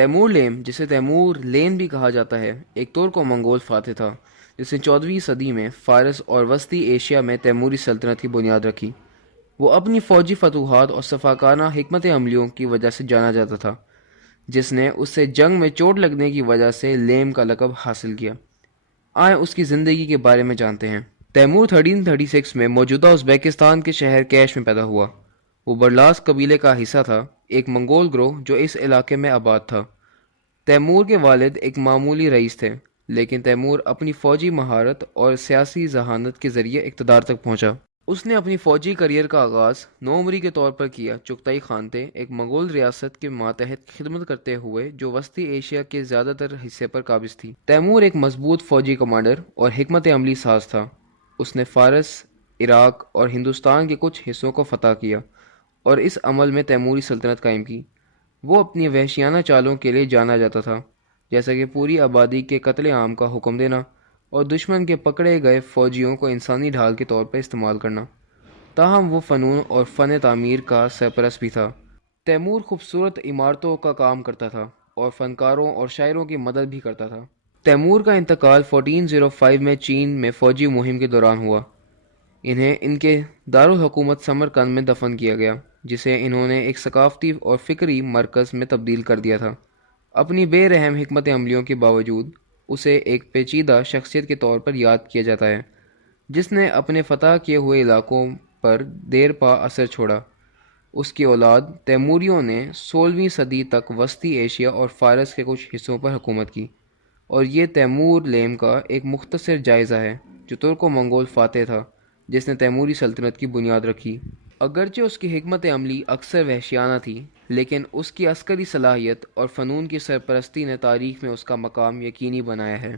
Timur لیم، جسے Timur لین بھی کہا جاتا ہے، ایک ترک و منگول فاتح تھا جس نے 14ویں صدی میں فارس اور وسطی ایشیا میں تیموری سلطنت کی بنیاد رکھی۔ وہ اپنی فوجی فتوحات اور صفاقانہ حکمت عملیوں کی وجہ سے جانا جاتا تھا، جس نے اس سے جنگ میں چوٹ لگنے کی وجہ سے لیم کا لقب حاصل کیا۔ آئیں اس کی زندگی کے بارے میں جانتے ہیں۔ تیمور 1336 میں موجودہ ازبیکستان کے شہر کیش میں پیدا ہوا۔ وہ برلاس قبیلے کا حصہ تھا، ایک منگول گروہ جو اس علاقے میں آباد تھا۔ تیمور کے والد ایک معمولی رئیس تھے، لیکن تیمور اپنی فوجی مہارت اور سیاسی ذہانت کے ذریعے اقتدار تک پہنچا۔ اس نے اپنی فوجی کیریئر کا آغاز نومری کے طور پر کیا۔ چغتائی خانتے ایک منگول ریاست کے ماتحت خدمت کرتے ہوئے جو وسطی ایشیا کے زیادہ تر حصے پر قابض تھی۔ تیمور ایک مضبوط فوجی کمانڈر اور حکمت عملی ساز تھا۔ اس نے فارس، عراق اور ہندوستان کے کچھ حصوں کو فتح کیا اور اس عمل میں تیموری سلطنت قائم کی۔ وہ اپنی وحشیانہ چالوں کے لیے جانا جاتا تھا، جیسا کہ پوری آبادی کے قتل عام کا حکم دینا اور دشمن کے پکڑے گئے فوجیوں کو انسانی ڈھال کے طور پر استعمال کرنا۔ تاہم وہ فنون اور فن تعمیر کا سرپرست بھی تھا۔ تیمور خوبصورت عمارتوں کا کام کرتا تھا اور فنکاروں اور شاعروں کی مدد بھی کرتا تھا۔ تیمور کا انتقال 1405 میں چین میں فوجی مہم کے دوران ہوا۔ انہیں ان کے دارالحکومت سمرقند میں دفن کیا گیا، جسے انہوں نے ایک ثقافتی اور فکری مرکز میں تبدیل کر دیا تھا۔ اپنی بے رحم حکمت عملیوں کے باوجود اسے ایک پیچیدہ شخصیت کے طور پر یاد کیا جاتا ہے، جس نے اپنے فتح کیے ہوئے علاقوں پر دیر پا اثر چھوڑا۔ اس کی اولاد تیموریوں نے 16ویں صدی تک وسطی ایشیا اور فارس کے کچھ حصوں پر حکومت کی، اور یہ تیمور لیم کا ایک مختصر جائزہ ہے جو ترک و منگول فاتح تھا جس نے تیموری سلطنت کی بنیاد رکھی۔ اگرچہ اس کی حکمت عملی اکثر وحشیانہ تھی، لیکن اس کی عسکری صلاحیت اور فنون کی سرپرستی نے تاریخ میں اس کا مقام یقینی بنایا ہے۔